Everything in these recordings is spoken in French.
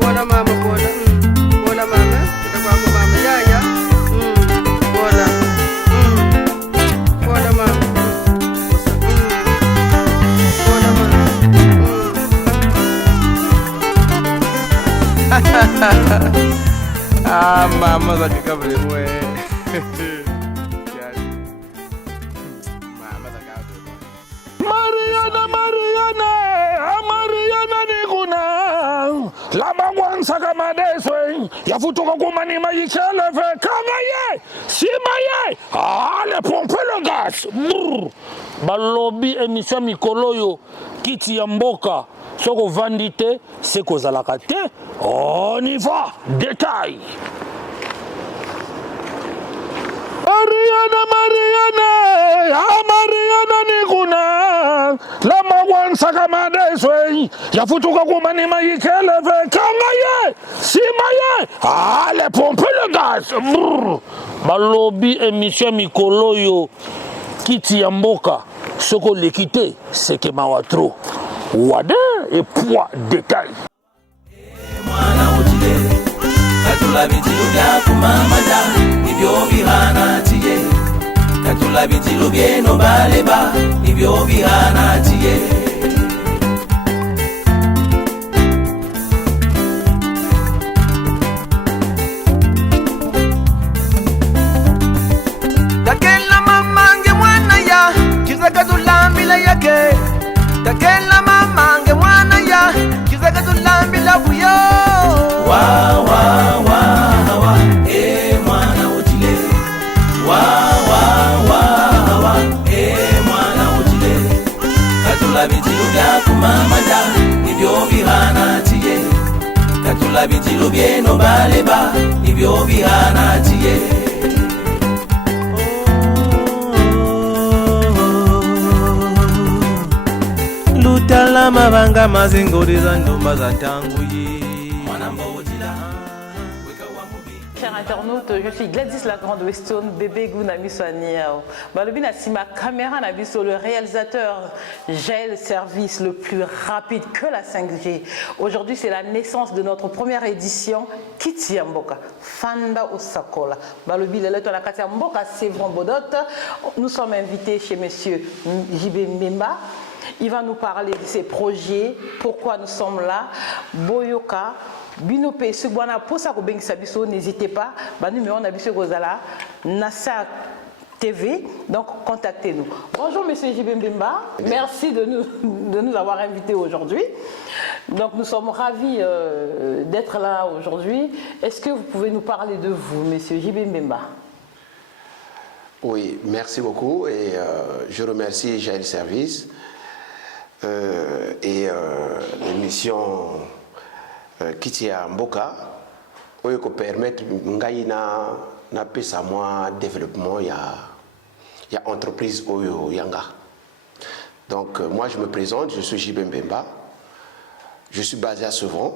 Bola mama, bola. Bola mama. Kita kwa mama. Ya, ya. Bola. Bola mama. Bola mama. Ah, mama za kikabili mwe. Mariana Niguna, Labagwansa Kamadeswe, Yafutoka Kumani Maïcheleve, Kamaye, Simaye, allez pomper le gaz. Balobi émission Mikoloyo, Kiti Yamboka, Soko Vandite, Seko Zalakate, on y va, détail. Mariana Niguna, Lama Wansa Kamadeswe, Yafutuka Kumani Maïcheleve, Kamaye, Simaye, allez pomper le gaz. Balobi émission Mikoloyo, Kiti Yamboka, Soko Lekite, Seke Mawatro, Wade et poids détail. Katula bitiluga kumamada ibyo bihana tiye Katula bitiluge no baleba ibyo bihana tiye Takela mamange mwana ya kiza katula mbila yake Takela mamange mwana ya kiza katula mbila buyo Katula bitilu bieno baleba ibyo bihana tiye Lutala mabanga mazingori za ndumba za tanguyi Chers internautes, je suis Gladys la Grande Weston, bébé Gounami Soaniao. Balobina Sima caméra n'a vu sur le réalisateur Jaël Service le plus rapide que la 5G. Aujourd'hui, c'est la naissance de notre première édition Kiti Yamboka, Fanda Osakola. Balobi le leto la Katia Mboka Sévron Bodot. Nous sommes invités chez monsieur JB Mbemba. Il va nous parler de ses projets, pourquoi nous sommes là, Boyoka. Binope, ce que pour ça que n'hésitez pas, numéro on a vu ce Gozala, Nassa TV, donc contactez-nous. Bonjour Monsieur JB Mbemba, merci de nous avoir invités aujourd'hui. Donc nous sommes ravis d'être là aujourd'hui. Est-ce que vous pouvez nous parler de vous, Monsieur JB Mbemba? Oui, merci beaucoup et je remercie Jaël Service et l'émission Kiti Yamboka qui permettre na pesa moi développement il y a entreprise oyo yanga. Donc moi je me présente, je suis JB Mbemba. Je suis basé à Sevron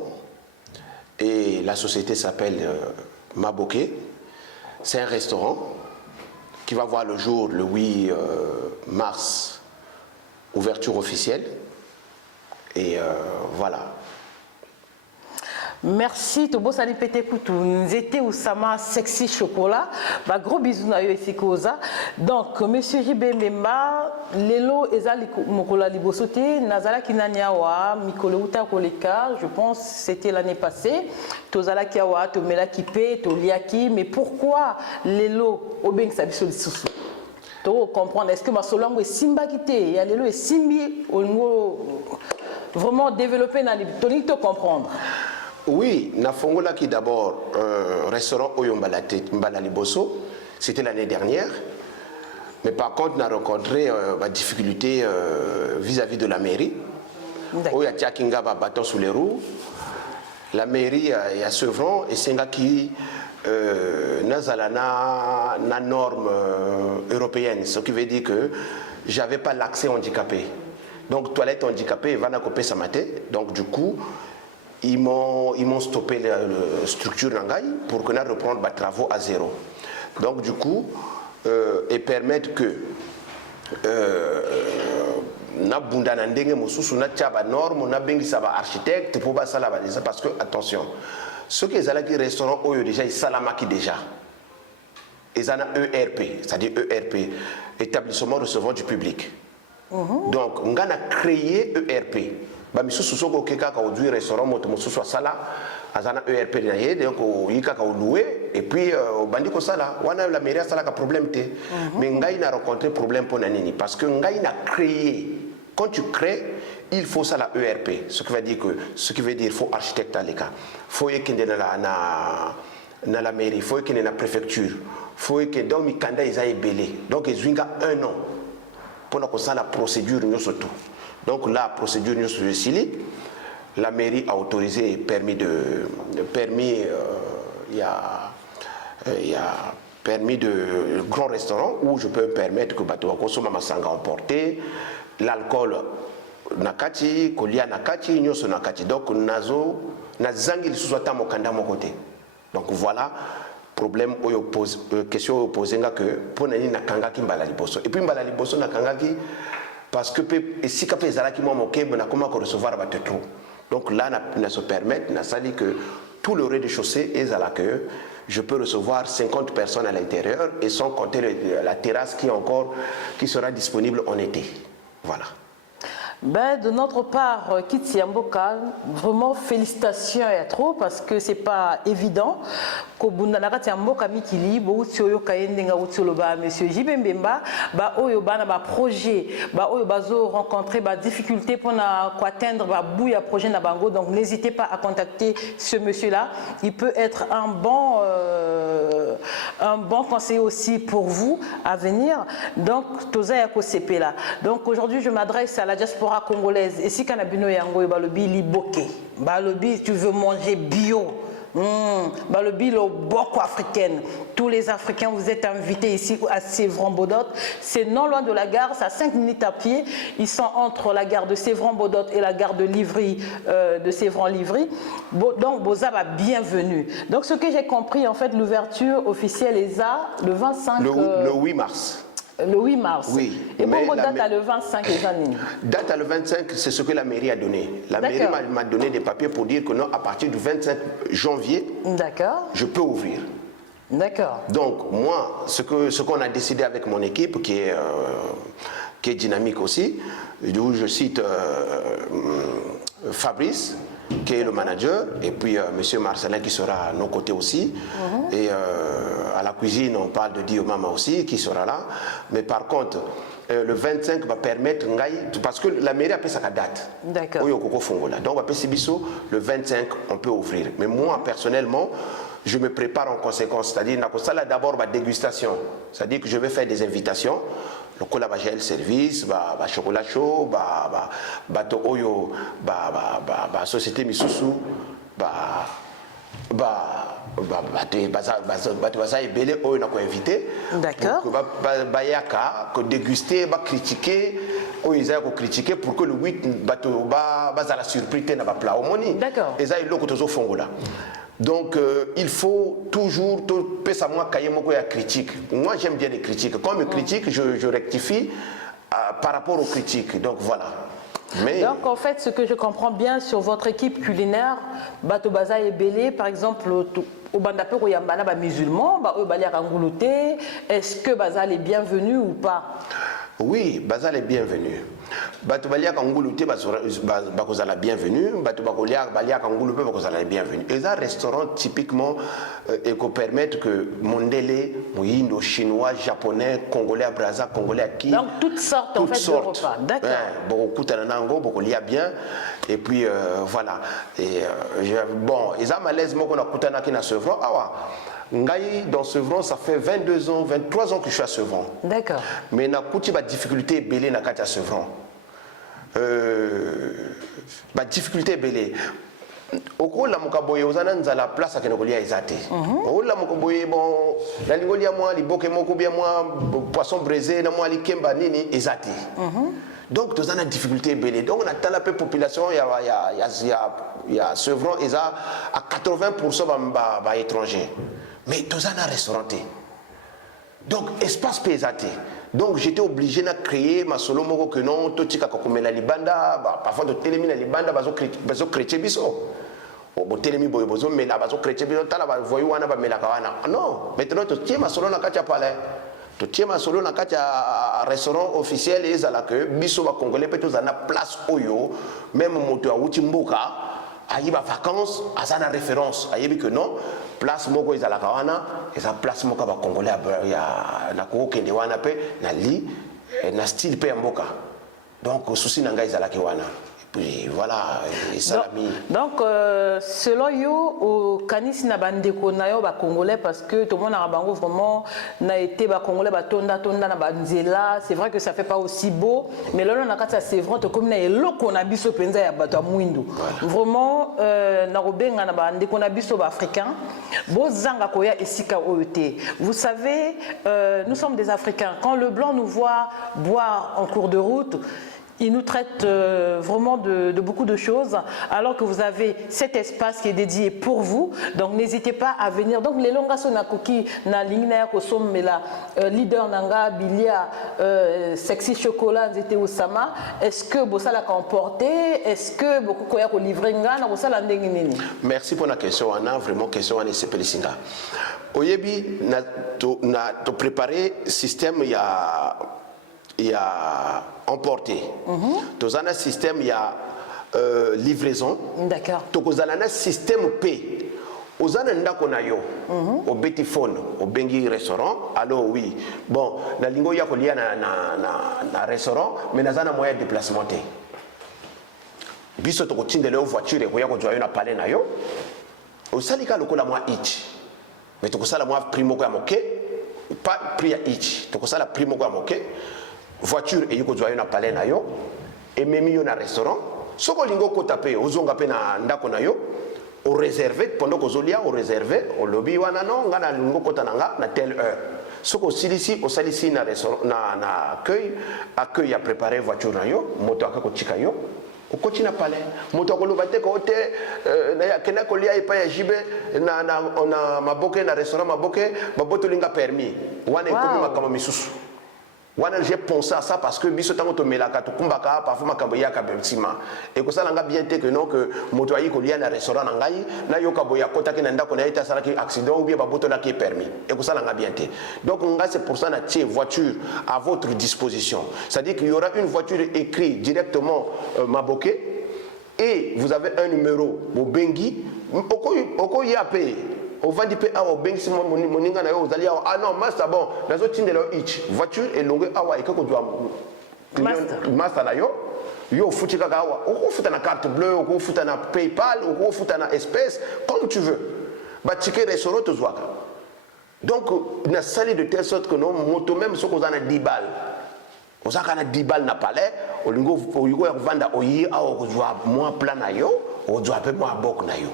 et la société s'appelle Maboké. C'est un restaurant qui va voir le jour le 8 mars, ouverture officielle et voilà. Merci, Tobo Sali Pete Koutou. Nous étions au Sama Sexy Chocolat. Bah, gros bisous na yo ici Koza. Donc, monsieur JB Mbemba, Lelo Ezali Mokola Libosote, Nazala Kinaniawa, Mikolo Uta Koleka, je pense c'était l'année passée. Tozala Kiawa, Tomela Kipe, Toliaki, mais pourquoi Lelo Obeng Sabiso Soussou? To comprendre, est-ce que ma solango est Simba Kité, il y a Lelo et Simbi au niveau vraiment développé dans les toniques, to comprendre. Oui, Nafongola qui d'abord restaurant Oyombalate Mbalaliboso, c'était l'année dernière. Mais par contre, on a rencontré des difficultés vis-à-vis de la mairie. Oyatia Kinga va bâton sous les roues. La mairie est à Sevron et c'est là qui n'a na norme européenne, ce qui veut dire que j'avais pas l'accès handicapé. Donc toilette handicapée, va n'a coupé sa maté. Donc du coup, ils m'ont stoppé la structure Nangaï pour qu'on aille reprendre les travaux à zéro. Donc du coup, et permettre que na bunda na ndenge mosusu na tchaba norme na bengi saba architecte pour ça là parce que attention ceux qui sont qui restaurant oyo déjà ils salamaki déjà ils ont ERP c'est-à-dire ERP établissement recevant du public. Donc on a créé ERP ba misusu soko keka ka odui restaurant moto mosusu sala azana ERP na ye donc yika ka louer et puis bandi ko sala wana la mairie sala ka problème té mais ngai na rencontré problème pour nani parce que ngai na créé. Quand tu crées, il faut ça la ERP, ce qui veut dire faut architecte à l'écart, faut qu'il y ait dans la mairie, faut qu'il y ait dans la préfecture, faut qu'il y ait dans le candidat ils aient belé, donc ils ont 1 an pour que ça la procédure nous surtout. Donc la procédure nous sur le la mairie a autorisé permis il y a permis de grands restaurants où je peux me permettre que bateau consommer ma sanga emporté. L'alcool nakati kolia nakati nyoso nakati donc nazo nazangi lisusu ta mokanda mo côté donc voilà problème oyo pose question opposé nga que pour nani nakanga ki mbala liboso et puis mbala liboso nakanga ki parce que et si kapé zala ki mo mokembe na comment recevoir bateau trop donc là na se permettre na sali que tout le rez-de-chaussée est à l'accueil. Je peux recevoir 50 personnes à l'intérieur et sans compter la terrasse qui sera disponible en été. Voilà. Ben, de notre part, Kiti Mboka, vraiment félicitations à trop parce que c'est pas évident. Kobundana Mboka Mikili, Boutio Kayenga Utsuloba, Monsieur Jibembemba, ba oyo bana ba projet, ba oyo bazo rencontrer ba difficulté pour atteindre ba bouya projet na bango. Donc n'hésitez pas à contacter ce monsieur-là. Il peut être un bon conseiller aussi pour vous à venir. Donc Toza Yako CP là. Donc aujourd'hui je m'adresse à la diaspora congolaise et si kanabino yango balobi liboke balobi tu veux manger bio balobi le boko africaine tous les Africains vous êtes invités ici à Sévran-Bodot c'est non loin de la gare c'est à 5 minutes à pied ils sont entre la gare de Sévran-Bodot et la gare de Livry de Sévran-Livry donc Bozaba bienvenue donc ce que j'ai compris en fait l'ouverture officielle est le 25 le 8 mars. Le 8 mars. Oui. Et pourquoi date à le 25 les années? Date à le 25, c'est ce que la mairie a donné. La mairie m'a donné des papiers pour dire que non, à partir du 25 janvier, je peux ouvrir. D'accord. Donc moi, ce qu'on a décidé avec mon équipe, qui est dynamique aussi, d'où je cite Fabrice, qui est le manager, et puis monsieur Marcelin qui sera à nos côtés aussi. Et à la cuisine, on parle de Dio Mama aussi, qui sera là. Mais par contre, le 25 va permettre, parce que la mairie a fait sa date. D'accord. Donc, le 25, on peut ouvrir. Mais moi, personnellement, je me prépare en conséquence. C'est-à-dire, d'abord, ma dégustation. C'est-à-dire que je vais faire des invitations. Le cola gel service, chocolat chaud, oyo, société misusu, invité. D'accord. Pour déguster, critiquer, critiquer pour que le 8 la surprise na plat au moni. D'accord. Et ça il donc il faut toujours critique. Moi j'aime bien les critiques. Quand je critique, je rectifie par rapport aux critiques. Donc voilà. Mais... Donc en fait, ce que je comprends bien sur votre équipe culinaire, Bato Baza et Belé, par exemple, au Bandapé où il y a un musulman, est-ce que Baza est bienvenu ou pas? Oui, Baza est bienvenu. Bato Balia Kangoulouté, Bakozala bienvenue. Bato Balia Kangoulouté, Bakozala bienvenue. Et ça, restaurant typiquement, et qu'on permette que Mondélé, Moïndo, Chinois, Japonais, Congolais à Brazza, Congolais à qui. Donc toutes sortes en fait de repas. D'accord. Beaucoup de beaucoup lia bien. Et puis voilà. Et bon, ils ont malaise, moi qu'on a Koutana qui n'a Sevran. Ah ouais. Ngaï, dans Sevran, ça fait 22 ans, 23 ans que je suis à Sevran. D'accord. Mais na kuti ba difficulté belé na kati à Sevran. Ba difficulté belé. Oko la mukaboye ozana nzala place à Kenogolia ezate. O la mukaboye bon la lingolia moi li boke moko bien moi poisson braisé na moi li kemba nini ezate. Donc tous en difficulté belé. Donc on a la population il y a Sevran eza à 80% ba étrangers. Mais tous en restauranté. Donc espace paysaté. Donc j'étais obligé de créer ma solo moko que non to tika ko komela libanda parfois de télémina libanda bazo chrétien biso bo télémi boy bozo mela bazo chrétien biso tala ba voyu wana ba mela kawana non maintenant to tia ma solo na katia palais to tia ma solo na katia restaurant officiel ezala que biso ba congolais peut na place oyo même moto a uti mboka ayi ba vacances azana référence ayebi que non place moko ezala kawana eza place moko ba congolais ya na ko kende wana pe na li na style pe mboka donc souci nanga ezala ki wana puis voilà et salami donc selon yo au kanisi na bandeko na yo ba congolais parce que tout le monde a bango vraiment na été ba congolais ba tonda na banzela c'est vrai que ça fait pas aussi beau mais là on a kata c'est vrai to comme na eloko na biso penza ya bato mwindu vraiment na robenga na bandeko na biso ba africain bozanga koya esika oyote vous savez nous sommes des africains quand le blanc nous voit boire en cours de route il nous traite vraiment de beaucoup de choses, alors que vous avez cet espace qui est dédié pour vous. Donc n'hésitez pas à venir. Donc les longas sont nakoki na lingna kosom mais la leader nanga bilia sexy chocolat était Osama. Est-ce que bossa l'a emporté? Est-ce que beaucoup koya ko livrer ngana bossa la ndengi nini? Merci pour la question Anna, vraiment question Anna c'est Pelisinga. Oyebi na to préparer système il y a emporté. Dans un système, il y a livraison. D'accord. Dans un système P. Aux ananda konayo, au Betty Phone, au Bengi restaurant. Alors oui, bon, na lingo ya kolia na restaurant, mais na zana moyen de déplacement. Biso to kotinde le voiture ko ya ko joyo na palais na yo. Au salika lokola moi itch. Mais to ko sala moi primo ko ya moke, pas prix ya itch. To ko sala primo ko ya moke. Voiture et yoko joyo na palais na yo et même yo na restaurant soko lingo ko taper ozonga pe na ndako na yo au réservé pendant que zolia au réservé au lobby wana non ngana lingo ko tananga na telle heure soko silisi au salisi na restaurant na accueil a préparer voiture na yo moto akako chika yo okoti na palais moto akoloba te ko te na ya kena ko lia epa ya jibe na ona maboke na restaurant maboke baboto linga permis wana ekomi makama misusu. J'ai pensé à ça parce que biso tango to melaka to kumbaka parfois makambo ya ka bentima et que ça langa bien te que non que moto ayi ko lia na restaurant na ngai na yoka boya kota ke na ndako na ita sala ki accident ou bien ba boto na ki permis et que ça langa bien te donc nga c'est pour ça na tie voiture à votre disposition c'est-à-dire qu'il y aura une voiture écrite directement Maboké et vous avez un numéro au Bengi oko ya paye au vend pe awa bengi si moninga na yo ozali awa ah non master bon nazo tindela each voiture et longue awa ekako doa master na yo yo futi kaka awa o futa na carte bleue o futa na PayPal o futa na espèce comme tu veux ba ticket restaurant to zwaka donc na sali de telle sorte que non moto même ce qu'on a 10 balles ozaka na 10 balles na palais o lingo o yugo ya vanda o yi awa ko zwa moi plan na yo o zwa pe moi bok na yo.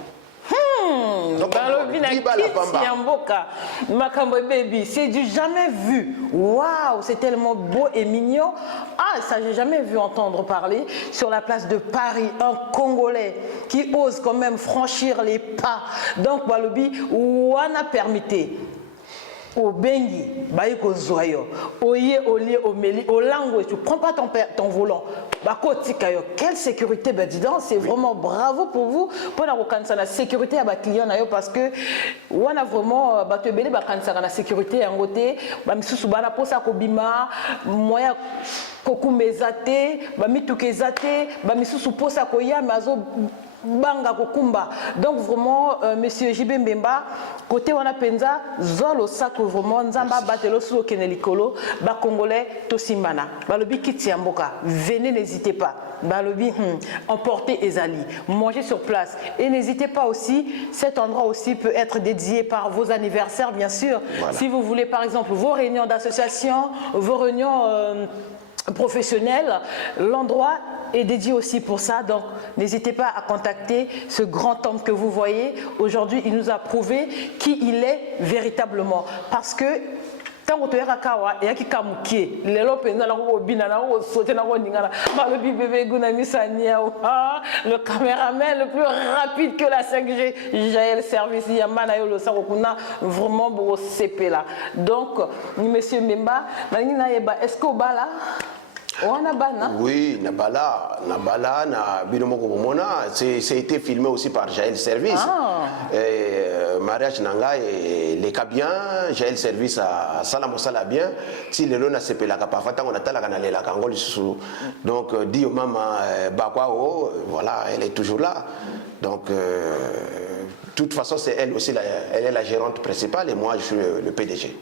Makambo baby, c'est du jamais vu. Waouh, c'est tellement beau et mignon. Ah, ça j'ai jamais vu entendre parler sur la place de Paris un Congolais qui ose quand même franchir les pas. Donc Balobi, wana permité. Au Bengi, Baïko Zoyo, Oye, Olie, Omeli, au langue, tu prends pas ton volant. Bako Tikayo, quelle sécurité, ben dis donc, c'est vraiment bravo pour vous. Pour la sécurité à client parce que on a vraiment battu belé la sécurité en côté, Bamisusu Bana Posa Kobima, Moya Kokumbezate, Bamitukezate, Bamisusu Posa Koya, Mazo. Banga Kokumba. Donc vraiment, monsieur JB Mbemba, côté wana penza, zolo sako vraiment, nzamba batelo sou kenelikolo, ba congolais tosimbana. Balobi kitiamboka, venez, n'hésitez pas. Balobi, emportez Ezali, mangez sur place. Et n'hésitez pas aussi, cet endroit aussi peut être dédié par vos anniversaires, bien sûr. Voilà. Si vous voulez par exemple vos réunions d'association, vos réunions professionnelles, l'endroit est dédié aussi pour ça, donc n'hésitez pas à contacter ce grand homme que vous voyez. Aujourd'hui, il nous a prouvé qui il est véritablement. Parce que Tant que tu es kakawa et qui kamuki les lopenda na ko bina na ko sauter na ko ningana balobi bébé Gunami Sania le caméraman le plus rapide que la 5G Jaël service yamana yo le sakuna vraiment beau CP là donc monsieur Mbemba na yeba est-ce que bala oui, Nabala, na Binomoko Bomona, c'est été filmé aussi par Jaël Service. Mariage Nanga et les Kabiens, Jaël Service à Salamosala bien, si le lona sepe la capafata, on a la canale la Kangol sous. Donc, dit au maman Bakwao, voilà, elle est toujours là. Donc, de toute façon, c'est elle aussi, elle est la gérante principale et moi, je suis le PDG.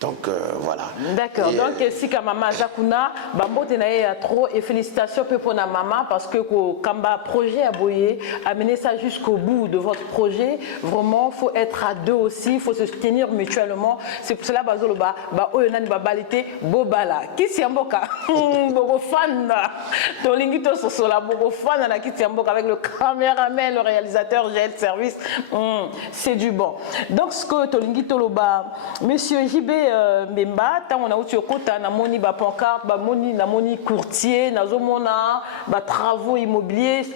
Donc voilà. D'accord. Donc si ka maman Zakuna, bambote na ya trop et félicitations pour la maman parce que kamba projet a boyé, amener ça jusqu'au bout de votre projet. Vraiment, faut être à deux aussi, faut se soutenir mutuellement. C'est pour cela bazolo ba oyonani ba balité bobala. Kisiamboka, bogo fan. Tolingito sosola bogo fan na Kisiamboka avec le caméraman, le réalisateur, Jaël Service. C'est du bon. Donc ce que Tolingito loba, monsieur JB Mbemba, tant on a eu kota na moni ba pancarte, ba moni na moni courtier, na zomona ba travaux immobiliers.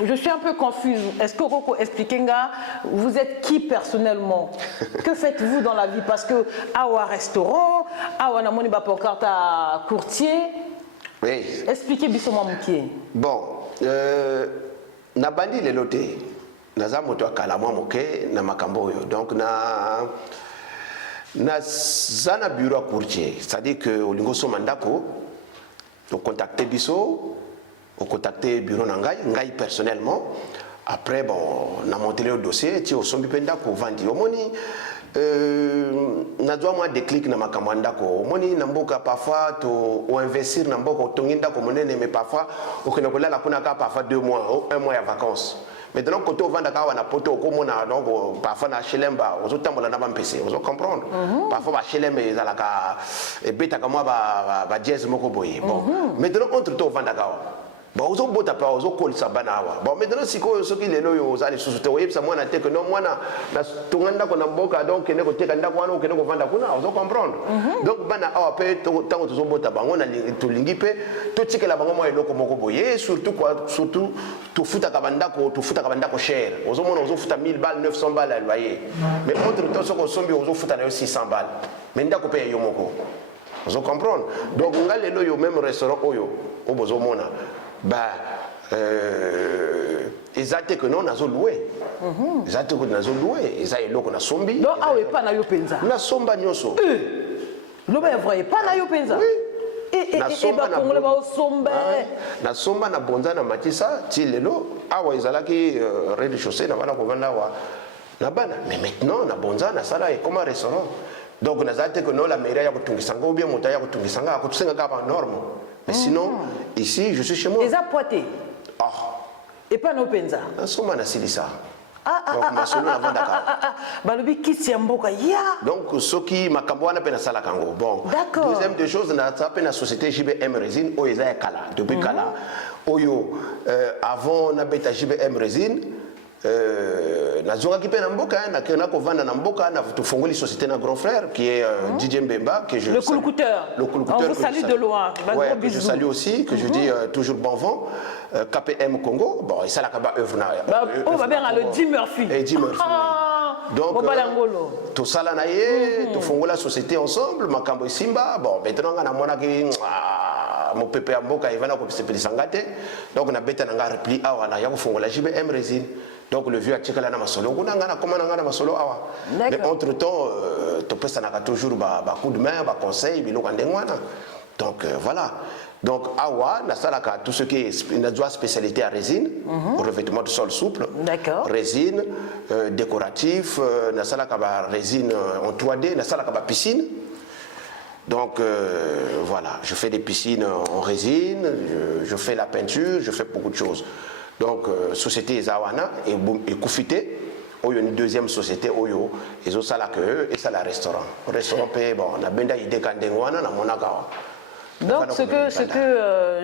Je suis un peu confuse. Est-ce que Roko expliquenga, vous êtes qui personnellement? Que faites-vous dans la vie? Parce que awa restaurant, awa na moni ba pancarte à courtier. Oui. Expliquez bisoma moukié. Bon, na bandi le loté. Naza moto akala mwa moke na makambo yo. Donc na zana bureau courtier, c'est-à-dire que au lingo so mandako, au contacter biso, au contacter bureau ngai personnellement. Après bon, na monté le dossier, ti au sombi pendako vandi omoni na doit moi déclic na makamanda ko omoni na mboka parfois to ou investir na mboka tonginda ko monene mais parfois au kenokola la kuna ka parfois 2 mois, 1 mois de vacances. Maintenant, quand on vend à la poto, donc parfois na Chelemba, on tambola na bampese, on comprendre. Parfois ba Chelemba ils ala ka et beta comme moi ba jazz moko boye. Bon, maintenant entre toi vend à bon, on bota pas, on colle ça banawa. Bon, maintenant si ko soki lelo yo zali susute oyeb sa mwana te que non mwana na tunganda ko na mboka donc ne ko teka ndako wana ko ne ko vanda kuna, on comprendre. Donc bana awa pe tango to bota bango na to lingi pe to tikela bango mo eloko moko boye surtout quoi surtout to futa kabanda ko cher. Ozo mona ozo futa 1000 balles 900 balles à loyer. Mais entre temps soko sombi ozo futa na 600 balles. Mais ndako pe yo moko. Ozo comprendre. Donc ngalelo yo même restaurant oyo obozo mona exacte que non nazo loué exacte que nazo loué eza eloko na sombi non awe pa na yo penza na somba nyoso lo ba vrai pa na yo penza na somba na kongole ba somba na somba na bonza na matisa ti lelo awa ezalaki rez-de-chaussée na bana ko vanda wa na bana mais maintenant na bonza na sala et comme un restaurant donc nazate que non la mairie ya kotungisanga ou bien monta ya kotungisanga akotusenga ka ba norme. Mais sinon, ici, je suis chez moi. Les appointés. Ah. Et pas nos penza. Souma na silisa. Donc, ma solo avant Dakar. Balobi Kisiamboka, ya. Donc, ce qui m'a camboana pena sala kango. Bon. D'accord. Deuxième des choses, na tapé la société JBM Résine, Oeza Kala. Depuis Kala. Oyo, avant, na beta JBM Résine. Nazonga qui na mboka na kena ko vanda na mboka na tufunguli société na grand frère qui est DJ Mbemba que je le couloucouteur. On vous salue de loin. Ouais, que je salue aussi que je dis toujours bon vent KPM Congo bon et ça la kaba œuvre na on va bien le Jim Murphy et Jim Murphy donc tout ça là naie tufungula société ensemble makambo simba bon maintenant na mona ki mon pépé à mboka il va na ko sepelisa ngate donc na beta na repli awa na ya kufungula JBM Résine. Donc le vieux a tcheka la masolo kuna ngana comment ngana masolo awa mais entre temps to pesa na toujours ba coup de main ba conseil biloko ndengwana donc voilà donc awa na salaka tout ce qui est une spécialité à résine revêtement de sol souple résine décoratif na salaka ba résine en 3D na salaka ba piscine. Donc voilà, je fais des piscines en résine, je fais la peinture, je fais beaucoup de choses. Donc société Zawana et Koufité, Oyo une deuxième société Oyo, et ça là que et ça la restaurant. Restaurant paye bon, na benda idée kandengwana na monaka. Donc, ce que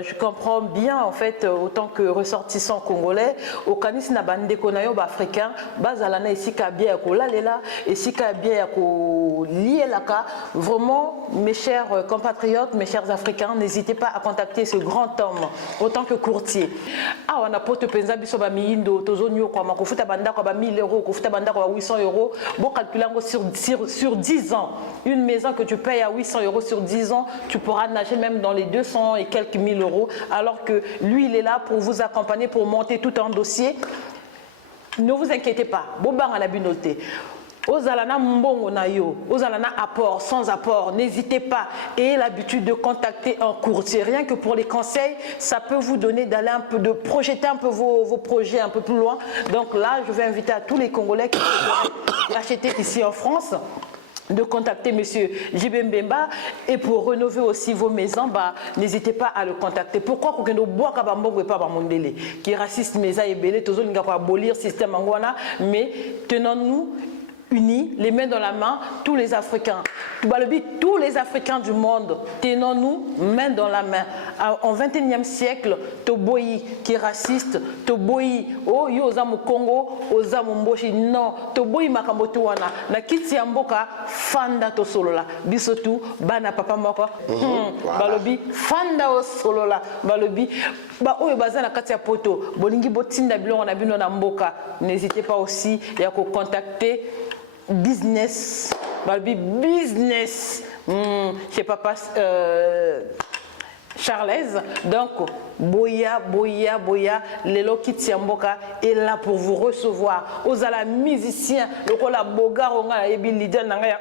je comprends bien, en fait, autant que ressortissant congolais, au Canis na bande konayo africain, bazalana ici kabia ko lalela, ici kabia ko lielaka. Vraiment, mes chers compatriotes, mes chers africains, n'hésitez pas à contacter ce grand homme, autant que courtier. Ah, on a pote penza biso ba miindo, tozonyo kwa makofuta banda kwa ba 1000 euros, kofuta banda kwa 800 euros. Bon, calculant sur 10 ans, une maison que tu payes à 800 euros sur 10 ans, tu pourras nager même dans les 200 et quelques 1000 euros, alors que lui, il est là pour vous accompagner, pour monter tout un dossier. Ne vous inquiétez pas. Boba en a noté. Ozalana mbongo na yo, ozalana apport, sans apport, n'hésitez pas. Ayez l'habitude de contacter un courtier. Rien que pour les conseils, ça peut vous donner d'aller un peu, de projeter un peu vos projets un peu plus loin. Donc là, je vais inviter à tous les Congolais qui veulent acheter ici en France de contacter monsieur JB Mbemba, et pour rénover aussi vos maisons, bah, n'hésitez pas à le contacter. Pourquoi qui est raciste, mais ça est belé, tous les gars abolir système angwana, mais tenons-nous unis, les mains dans la main, tous les Africains. Tous les Africains du monde, tenons-nous main dans la main. En 21e siècle, Toboyi qui est raciste, Toboyi, oh yo ozamu Congo, ozamu Mboshi, non, Toboyi makambotuana, na kiti amboka, fanda to solola, bisotu, bana papa moko, balobi, fanda o solola, balobi, ba oyo bazana katia poto, bolingi botinda bilon na bino na mboka, n'hésitez pas aussi, ya ko contacter business, business, chez papa Charles. Donc, Boya, Lelo Kitiamboka est là pour vous recevoir. Ozala musicien, le kola boga ronga ebi leader nangaya,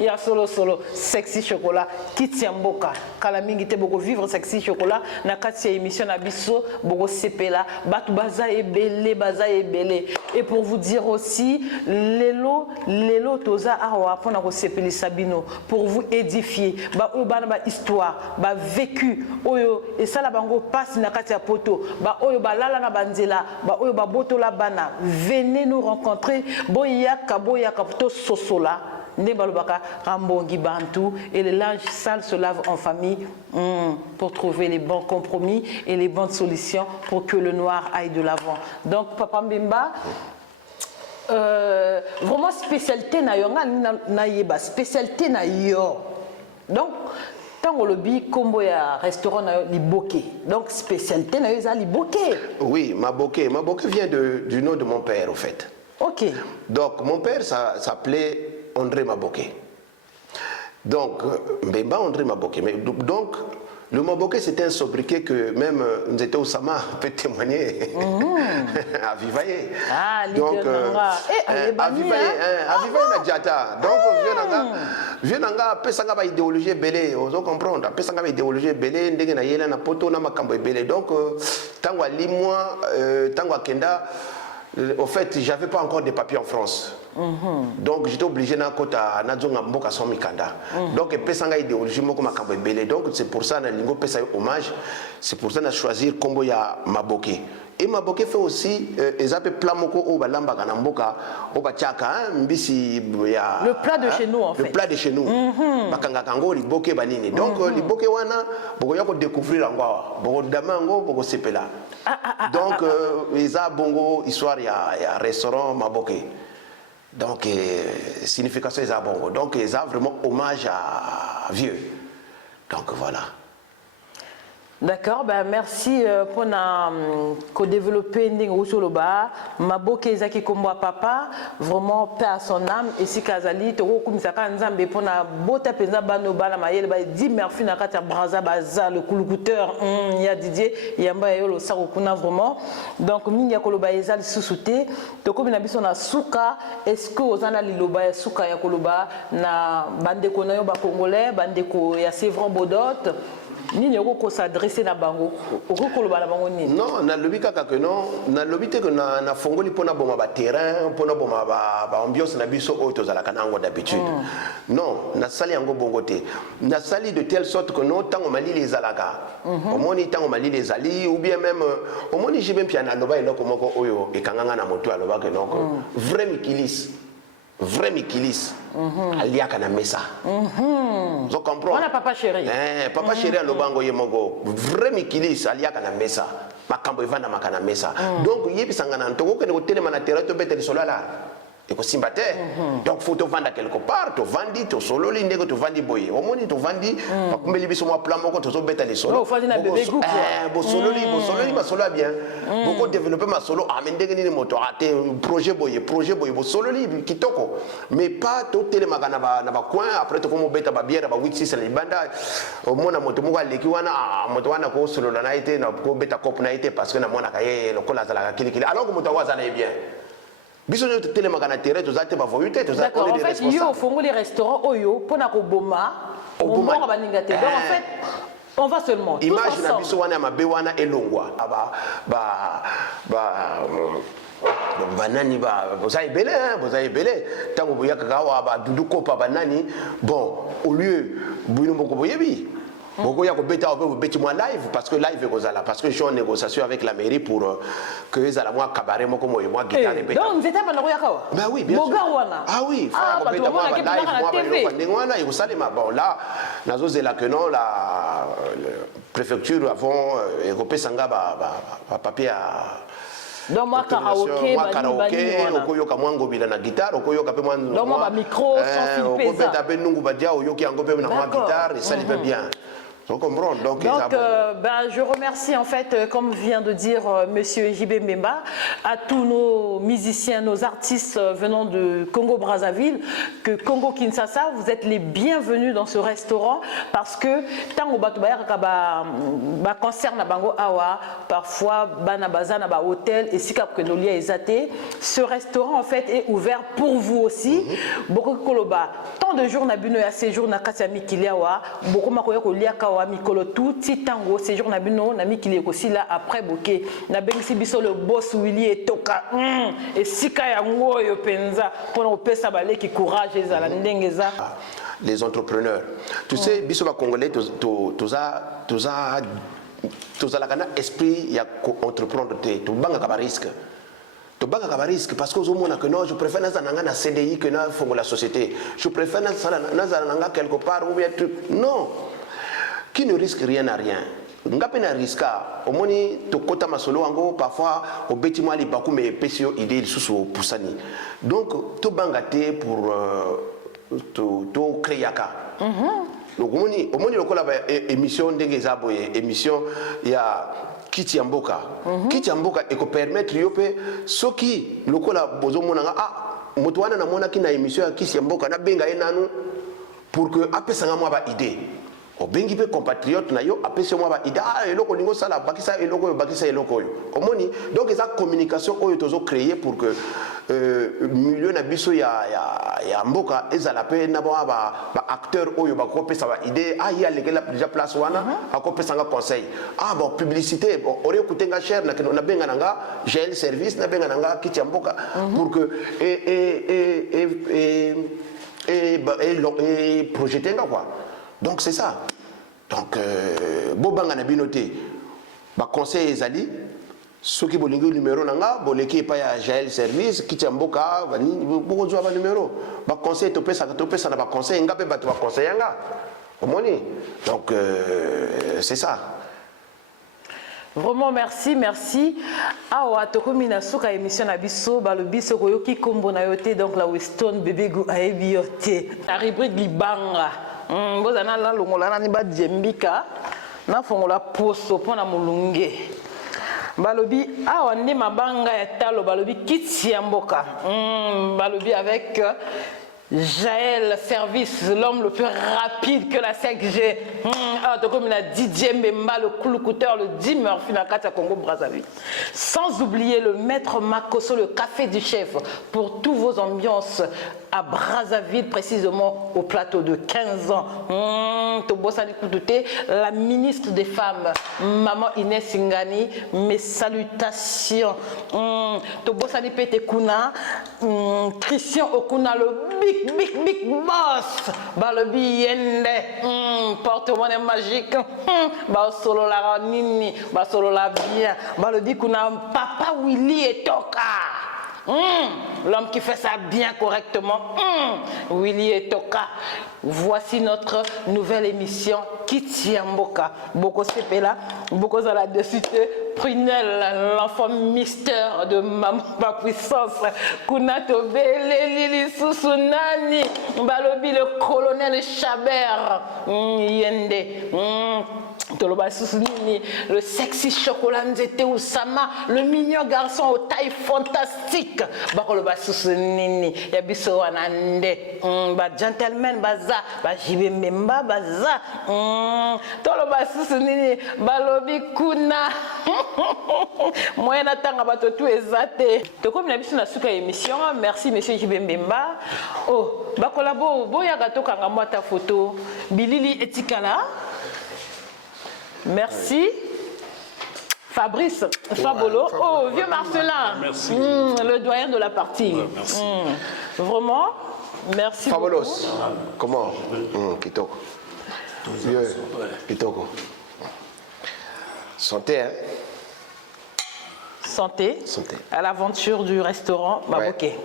ya solo, sexy chocolat, Kitiamboka. Kalamingi te boko vivre sexy chocolat, na katia émission na biso, boko sepela, batu baza e belé. Et pour vous dire aussi, Lelo toza awa pona ko sepeli sabino, pour vous édifier, ba ubana ba histoire, ba vécu, oyo, et ça la bango passe na katia poto, ba oyo ba lala na banzela, ba oyo ba boto la bana, venez nous rencontrer, boyaka to sosola, ne balobaka rambongi bantou, et le linge sale se lave en famille, pour trouver les bons compromis et les bonnes solutions pour que le noir aille de l'avant. Donc Papa Mbemba, vraiment spécialité na yo na yeba, spécialité na yo. Donc tant lobby combo ya restaurant li boké. Donc spécialité na yo li boké. Oui, ma boké vient du nom de mon père au fait. OK. Donc mon père s'appelait André Maboké. Donc Mbemba André Maboké. Mais donc le Maboké c'était un sobriquet que même Nzete Osama peut témoigner à Vivaye. Ah, donc à Vivaye na Diata. Donc vieux nanga pesanga ba idéologie belé, on doit comprendre. Pesanga ba idéologie belé ndenge na yela na poto na makambo belé. Donc tango limwa tango kenda, au fait, j'avais pas encore des papiers en France. Donc j'étais obligé na kota na zonga mboka son mikanda. Donc pesanga idéologie moko makambo belé. Donc c'est pour ça na lingo pesa hommage. C'est pour ça na choisir kombo ya Maboké. Et Maboké fait aussi ezape plat moko o balamba kana mboka o bachaka mbisi ya le plat de chez nous en fait. Le plat de chez nous. Bakanga kango liboké banini. Donc liboké wana boko ya ko découvrir ngwa. Boko damango boko sepela. Donc eza bongo histoire ya restaurant Maboké. Donc signification eza bongo. Donc eza vraiment hommage à vieux. Donc voilà. D'accord, ben merci pour développer Ndingoucholoba, Maboké Zaki Kombo papa, vraiment paix à son âme, et si Kazali, Toro Kumisaka Nzambe pour na bota penza banoba la mayel ba di merci na kata braza baza le coulouteur, il y a Didier, il y a Mbaye le sarokuna vraiment. Donc mingi koloba ezali susute, toko binabiso na suka, est-ce que ozana liloba suka ya koloba na bandeko na yo ba congolais, bandeko ya Sévran Bodot. Ni ko s'adresser na bango okoloba la bango ni non na lobi kaka que non na lobi te que na fongoli pona boma ba terrain pona boma ba ambiance na biso o to zala kanango d'habitude non na sali yango bongo te na sali de telle sorte que non tango mali les alaka au moni tango mali les ali ou bien même au moni j'ai même piana loba eloko moko oyo ekanganga na moto aloba que non vrai mikilis aliaka na mesa. Vous comprenez? On a papa chéri. Papa chéri à l'obango yemogo. Vrai mikilis aliaka na mesa. Makambo evana makana mesa. Donc yebi sangana ntoko que ne télé manatera to bete solo là. Et ko simbate. Donc faut te vendre quelque part, te vendre, te solo linde que te vendre boye. Au moins te vendre pas comme les biso moi plan moko te so bete les solo. Oh, faut dire na bébé goût. Bo solo li ma solo bien. Beaucoup développer ma solo amende ni moto ate projet boye bo solo li kitoko. Mais pas to télé magana na ba coin après to comme beta ba bière ba 86 la banda. Au moins na moto moko leki wana ko solo na été na ko beta cop na été parce que na mona kaye lokola zala kili alors que moto wa zana bien. Biso yo tele magana terre to zate ba voyute to zate on est des responsables. Yo fongo les restaurants oyo pona ko boma boma ba ningate. Donc en fait on va seulement image na biso wana mabe wana elongwa banani boza ebele tango boyaka kawa ba dudu kopa banani bon au lieu bino boko boyebi beaucoup ya ko beta au beti moi live parce que live kozala parce que je suis en négociation avec la mairie pour que les ala moi cabaret moi comme moi guitare beta donc vous êtes pas na yakawa bah oui bien sûr ah oui faut beta moi live moi ndengwana et salema bon là nazozela que non la préfecture avant européen sanga ba papier à donc moi karaoké okoyoka mwango bila na guitare okoyoka pe mwango donc moi micro sans filper ça okopeta pe nungu badia oyoki yango pe na guitare et ça lui fait bien. Donc je remercie en fait, comme vient de dire Monsieur JB Mbemba, à tous nos musiciens, nos artistes venant de Congo-Brazzaville, que Congo-Kinshasa, vous êtes les bienvenus dans ce restaurant parce que tant que concert na bango awa, parfois bana bazana ba hôtel et si cap que nos liens exaté, ce restaurant en fait est ouvert pour vous aussi. Beaucoup koloba, tant de jours na bino ya séjour na kasiami kiliawa, beaucoup makoya ko liaka wa mikolo tout titango séjour na bino na mikili aussi là après boké na bengisi biso le boss Willy et toka et sika ya ngoyo penza pour no pesa balé qui courage ezala ndengeza les entrepreneurs tu sais biso ba congolais toza la kana esprit ya entreprendre to banga ka risque to banga ka risque parce que ozomona que non je préfère nazanga na CDI que na fongo la société je préfère nazanga quelque part ou bien truc non. Qui ne risque rien à rien. Ngape na riska omoni to kota masolo ango parfois au beti moi li baku mais pesio idée susu pusani. Donc to bangate pour to créaka. Donc omoni lokola ba émission ndenge zaboye émission ya Kiti ya Mboka. Kiti ya Mboka eko permettre yope soki lokola bozo monanga moto wana na mona ki na émission ya Kiti ya Mboka na benga enanu pour que apesanga moi ba idée. Bengi pe compatriote na yo apesi moi ba ida eloko lingo sala bakisa eloko yo omoni donc eza communication oyo tozo créer pour que milieu na biso ya mboka ezala pe na ba acteur oyo ba kopesa ba idée ya lekela déjà place wana akopesa nga conseil bon publicité bon ore kutenga cher na benga nanga GL service na benga nanga Kiti ya Mboka pour que et projeter quoi. Donc c'est ça. Donc bobanga na binoté ba conseil ezali soki bolingo numéro nanga boleki pa ya GL service Kiti ya Mboka bani boko zwa ba numéro ba conseil to pesa na ba conseil ngape ba to ba conseil nga omoni. Donc c'est ça. Vraiment merci. Awa tokomina suka émission na biso balobiso koyoki kombo na yote donc la Weston bébé go aebioté la rubrique libanga. Bozana la longola nani ba djembika na fongola poso pona mulunge. Balobi awa ndi mabanga ya talo balobi Kiti ya Mboka. Balobi avec Jaël Service, l'homme le plus rapide que la 5G. Comme il a Didier Mbemba, le couloucouteur, le Dim Murphy, na Katia Congo Brazzaville. Sans oublier le maître Makoso, le café du chef, pour tous vos ambiances à Brazzaville, précisément au plateau de 15 ans. La ministre des Femmes, Maman Inès Ngani, mes salutations. Tobosani Pete Kuna, Christian Okuna, le big boss. Balobi Yende, porte-monnaie magique. Basolo la nini, basolo la bien. Balobi Kuna, Papa Willy et Toka. L'homme qui fait ça bien correctement. Willy et Toka. Voici notre nouvelle émission Kiti ya Mboka. Boko Sepela, Boko Zala de Cité, Prunel, l'enfant mystère de Maman Ma Puissance, Kunato Bele, Lili Susunani, Balobi le colonel Chabert, Yende, Toloba Susunini, le sexy chocolat Nzete Oussama, le mignon garçon aux tailles fantastiques, Bakoloba Susunini, Yabiso Anande, gentleman Baza, Jibembe Mba Baza, Toloba Susunini, Balobi Kuna. Moi, n'attends pas tout ezate. Donc comme l'habitude na suka émission, merci monsieur Jibembemba. Oh, bakolabo, boya gato kanga moi ta photo. Bilili Etikala. Merci. Fabrice Fabolo. Oh, vieux Marcelin. Merci. Le doyen de la partie. Ouais, merci. Vraiment, merci. Fabulos. Comment? Kitoko. Vieux. Kitoko. Santé, hein? Santé. Santé. À l'aventure du restaurant Maboké. Ouais.